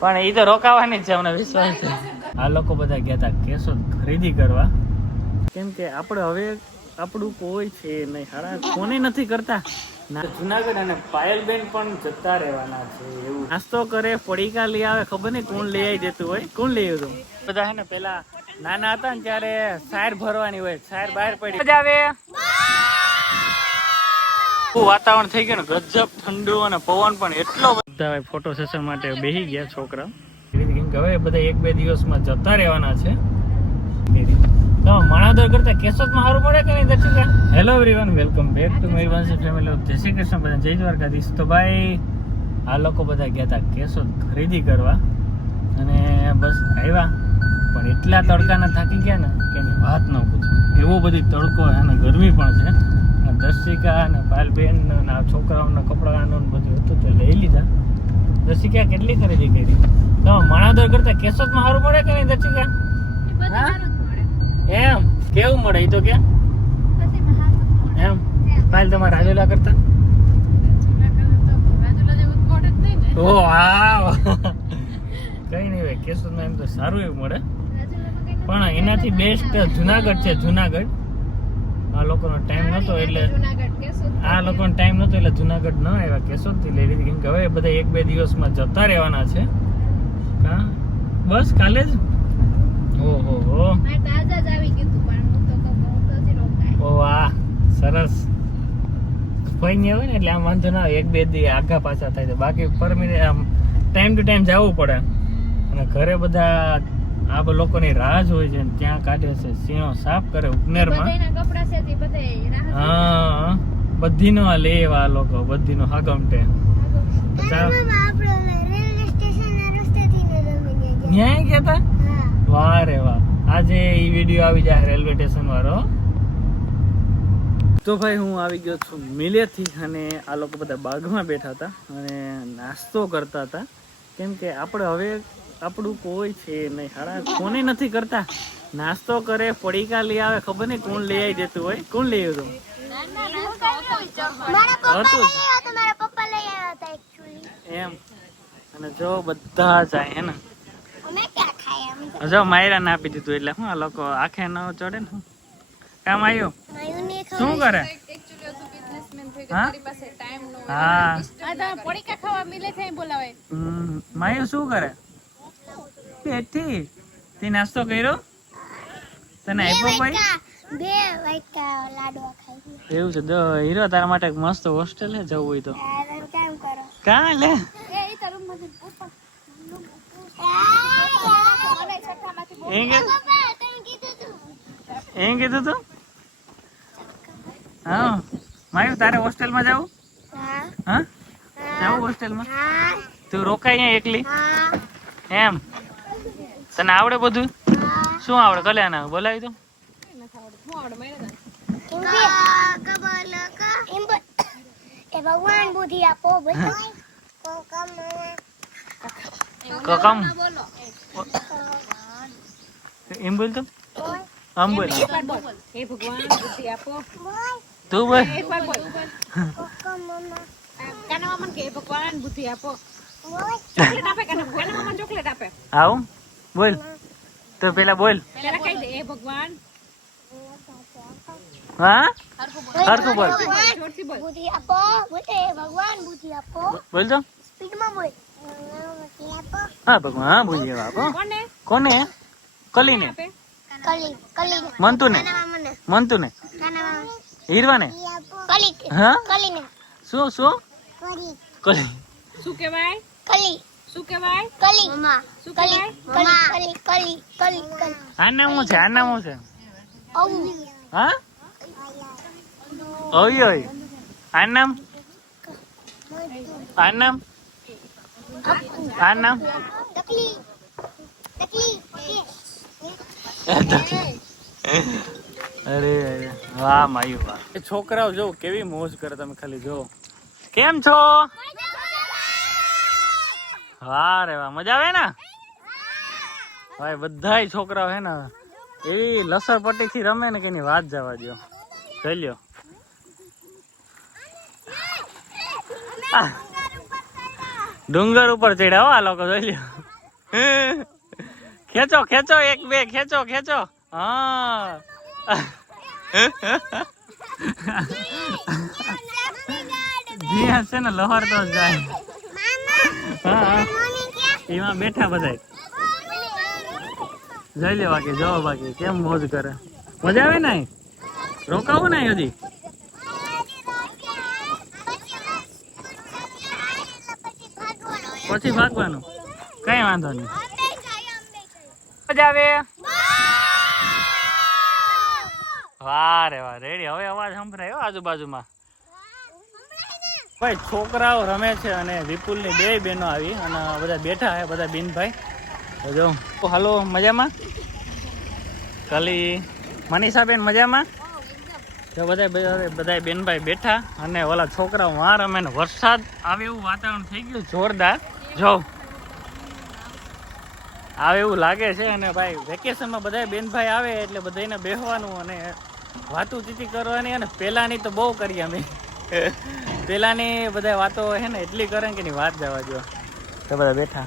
પણ એ તો રોકાવાની જ છે અમને વિશ્વાસ છે. આ લોકો બધા ગયા હતા કેશોદ ખરીદી કરવા. કેમ કે આપણે હવે આપણું કોઈ છે નહીં. હારા કોને નથી કરતા? ના જુનાગઢ અને પાયલબેન પણ જતા રહેવાના છે એવું. નાસ્તો કરે પડીકા લઈ આવે ખબર નહીં કોણ લઈ આવી દેતું હોય. કોણ લઈ આવ્યું બધા હે ને પેલા નાના હતા ને ત્યારે સાયર ભરવાની હોય સાયર બહાર પડી. મજા આવે? બહુ વાતાવરણ થઈ ગયું ને ગજબ ઠંડુ અને પવન પણ એટલો બધા ફોટો સેશન માટે બેસી ગયા છોકરા. કેમ કે હવે બધા એક બે દિવસમાં જતા રહેવાના છે. તો માણાદર કરતા કેશોદમાં સારું પડે કે નહીં Darshika? Hello everyone welcome back to my Vanshi family Jai Shri Krishna બધા જય દ્વારકાધીશ. તો ભાઈ આ લોકો બધા ગયા હતા કેશોદ ખરીદી કરવા અને બસ આવ્યા. પણ એટલા તડકાના થાકી ગયા ને કે એની વાત ન પૂછો. એવો બધી તડકો અને ગરમી પણ છે. દર્શિકા અને પાલબેન અને આ છોકરાઓના કપડાનું ને બધું હતું તો લઈ લીધા. દર્શિકા કેટલી ખરીદી કરી? તો માણાદર કરતા કેશોદમાં સારું મળે કે નહીં દર્શિકા હા? એમ? કેવું મળે એ તો કે? એમ? પાલ તમારા રાજુલા કરતા? ઓ વાવ કઈ નહીં ભાઈ કેશોદમાં એમ તો સારું એવું મળે. પણ એનાથી બેસ્ટ જુનાગઢ છે જુનાગઢ. આ લોકોનો ટાઈમ નહોતો એટલે આ લોકોનો ટાઈમ નહોતો એટલે જુનાગઢ ન આવ્યા કેશો થી લઈ લીધી કેમ કે હવે બધા એક બે દિવસમાં જતા રહેવાના છે. હા બસ કાલે જ? ઓહો. હો ઓ વાહ. સરસ. કોઈ નહીં હોય ને એટલે આમ વાંધો ના આવે. એક બે દી આગા પાછા થાય છે. બાકી પર મિનિટ આમ ટાઈમ ટુ ટાઈમ જવું પડે. અને ઘરે બધા આ બ- લોકોની રાહ હોય છે ને ત્યાં કાઢે છે સિંહો સાફ કરે ઉપનેરમાં. હા બધીનો આ લેવા આ લોકો બધીનો હાગમટે. ન્યાય કેતા વાહ રે વાહ. આજે ઈ વીડિયો આવી જાય રેલવે સ્ટેશન વાળો. તો ભાઈ હું આવી ગયો છું મિલેથી અને આ લોકો બધા બાગમાં બેઠા હતા અને નાસ્તો કરતા હતા. કેમ કે આપણે હવે આપણું કોઈ છે નહીં. હારા કોને નથી કરતા? નાસ્તો કરે પડીકા લઈ આવે ખબર નહીં કોણ લઈ આવી દેતું હોય? કોણ લઈ આવ્યું હતું? એમ. અને જો બધા જાય હે ને? જો માયરા ના આપી દીધું એટલે હું આ લોકો આખે ન ચડે ને હું? કામ આવ્યું શું કરે? હા? હા. હમ, માયું શું કરે? બેઠી. તે નાસ્તો કર્યો? તને આપ્યો ભાઈ બે વાટકા લાડવા ખાઈ. એવું છે દો હીરો તારા માટે મસ્ત હોસ્ટેલ જવું હોય તો. કેમ કરો? કા લે? એ તારું મગજ ઉપર એમ કીધું તું. હા. માયું તારે હોસ્ટેલમાં જવું? હા. હા? જવું હોસ્ટેલમાં તું રોકાય અહીંયા એકલી? એમ? તને આવડે બધું? શું આવડે? કલ્યાણ બોલાવી તો. એ ભગવાન બુદ્ધિ આપો કકમ? એમ બોલ તો. આમ બોલ. તું બોલ. આવું? બોલ. તો પેલા બોલ. હા? હરખું બોલ. બુદ્ધિ આપો બોલે ભગવાન બુદ્ધિ આપો બોલ તો સ્પીડમાં બોલ. હા ભગવાન હા બોલીએ બાપો કોને કલીને કલી કલી. મંતુને. મંતુને. કાના હીરવાને. કલી હા? કલીને. શું શું? કલી કલી. શું કહેવાય? કલી. શું કહેવાય? કલી. શું કહેવાય? કલી કલી કલી કલી કલી. આ છે? આ નામ છે? હા? ઓય ઓય આ નામ? આ નામ? આ નામ? તકલી. તકલી. અરે અરે. વાહ માયુ વાહ. છોકરાઓ જો કેવી મોજ કરે તમે ખાલી જો. કેમ છો? વાહ રે વાહ મજા આવે ને? ભાઈ બધાય છોકરાઓ હે ને એવી લસરપટ્ટી થી રમે ને કે એની વાત જવા દો જોઈ લ્યો. ડુંગર ઉપર ચડ્યા હો આ લોકો જોઈ લ્યો. ખેંચો ખેંચો એક બે ખેંચો ખેંચો. હા. જી હશે ને લહર તો જાય. હા એમાં બેઠા બધા જઈ લે બાકી જવા બાકી. કેમ મોજ કરે? મજા આવે ને રોકાવું ને હજી? પછી ભાગવાનું. કઈ વાંધો નહીં. મજા આવે? વારે વારે રેડી. હવે અવાજ સંભળાયો આજુબાજુમાં. ભાઈ, છોકરાઓ રમે છે અને વિપુલની બે બહેનો આવી અને બધા બેઠા છે, બધા બિનભાઈ. જો હાલો, મજામાં? કલી, મનીષાબેન મજામાં? જો બધા બધા બધા બેનભાઈ બેઠા અને ઓલા છોકરાઓ વાં રમે ને વરસાદ આવે એવું વાતાવરણ થઈ ગયું, જોરદાર. જો, આવે એવું લાગે છે અને ભાઈ વેકેશનમાં બધા બેનભાઈ આવે એટલે બધાને બેહવાનું અને વાતું ચીતી કરવાની અને પહેલાંની તો બહુ કરી અમે. પહેલાની બધા વાતો છે ને એટલી કરે કે ની વાત જવા જો તો બધા બેઠા.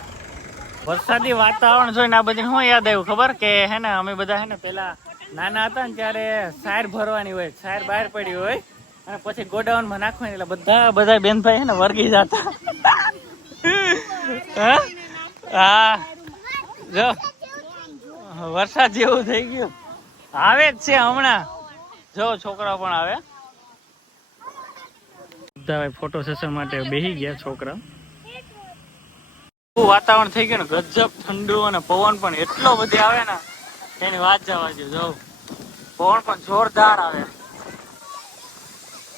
વરસાદી વાતાવરણ જોઈને આ બધી શું યાદ આવ્યું ખબર? કે હે ને અમે બધા હે ને પેલા નાના હતા ને ત્યારે સાર ભરવાની હોય સાર બહાર પડી હોય અને પછી ગોડાઉનમાં નાખવાની એટલે બધા બધા બેનભાઈ હે ને વર્ગી જતા. હા? હા. જો. વરસાદ જેવું થઈ ગયું. આવે જ છે હમણાં. જો છોકરા પણ આવે. બધા ફોટો સેશન માટે બેસી ગયા છોકરા. વાતાવરણ થઈ ગયું ને? ગજબ ઠંડુ અને પવન પણ એટલો બધી આવે ને એની વાત જવા જો પવન પણ જોરદાર આવે.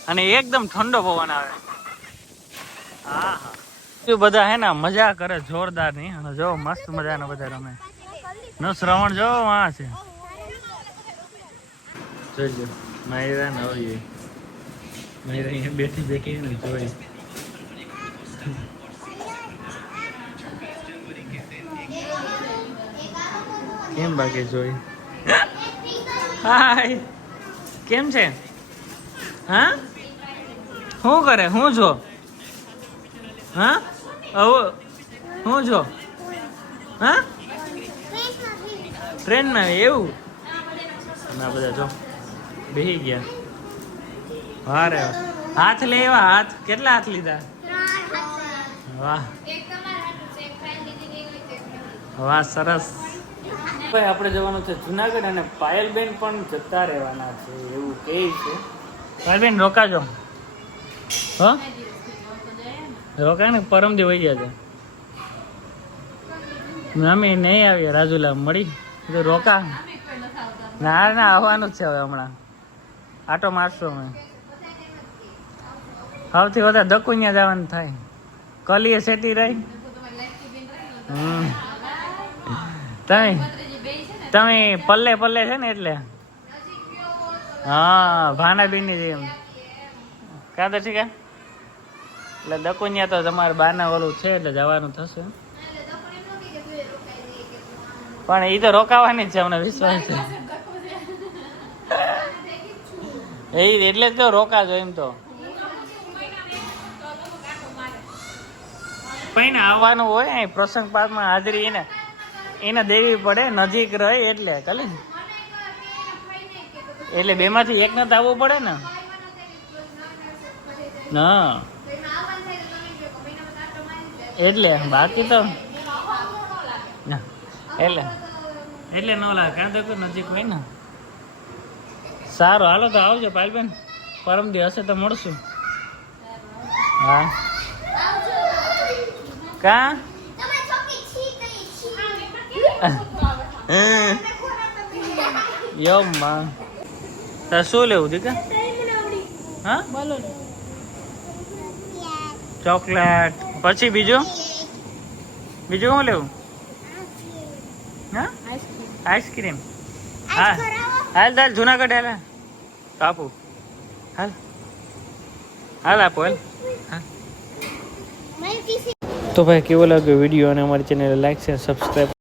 અને એકદમ ઠંડો પવન આવે. હા હા. બધા હે ને મજા કરે જોરદારની અને જો મસ્ત મજાના બધા રમે. ન શ્રવણ જો વાં છે. જોઈજો માયરા ને હવે અહીંયા બેઠી બેઠી જોઈ. કેમ બાકી જોઈ? હાય. કેમ છે? હા? શું કરે? હું જો? હા? આવો. હું જો? હા? ટ્રેનમાં એવું? ના, બધા જો. બેસી ગયા. વાહ હાથ લેવા હાથ. કેટલા હાથ લીધા? વાહ. વાહ સરસ. ભાઈ આપણે જવાનું છે જુનાગઢ અને પાયલબેન પણ જતા રહેવાના છે એવું કહે છે. પાયલબેન રોકાજો. હ? રોકાય ને પરમદી વહી ગયા છે. અમે નહીં આવીએ રાજુલા મળી. તો રોકા. ના ના આવવાનું જ છે હવે હમણાં. આટો મારશું અમે. સૌથી વધારે દકુનિયા જવાનું થાય. કલીએ સેટી રહી તમે તમે પલ્લે પલ્લે છે ને એટલે? હા ભાનાબીની જેમ. કાં તો ઠીક? એટલે દકુનિયા તો તમારે બાના ઓલું છે એટલે જવાનું થશે. પણ એ તો રોકાવાની જ છે અમને વિશ્વાસ છે. એ એટલે જ તો રોકાજો એમ તો. પણ આવવાનું હોય અહીં પ્રસંગ પાકમાં હાજરી એને. એને દેવી પડે નજીક રહે એટલે કલે એટલે બેમાંથી એક ને તો આવવું પડે ને? ના એટલે બાકી તો એટલે. એટલે ન લાગે કાં તો નજીક હોય ને? સારું હાલો તો આવજો પાલબેન. પરમ દિવસે હશે તો મળશું. હા. કા યો માં તાર શું લેવું દીકા હા ચોકલેટ પછી બીજું બીજું શું લેવું હા આઈસ્ક્રીમ હા હાલ તાર જુનાગઢ હાલ આપું હાલ હાલ આપો હાલ હા તો ભાઈ કેવો લાગ્યો વીડિયો અને અમારી ચેનલ લાઈક શેર સબસ્ક્રાઈબ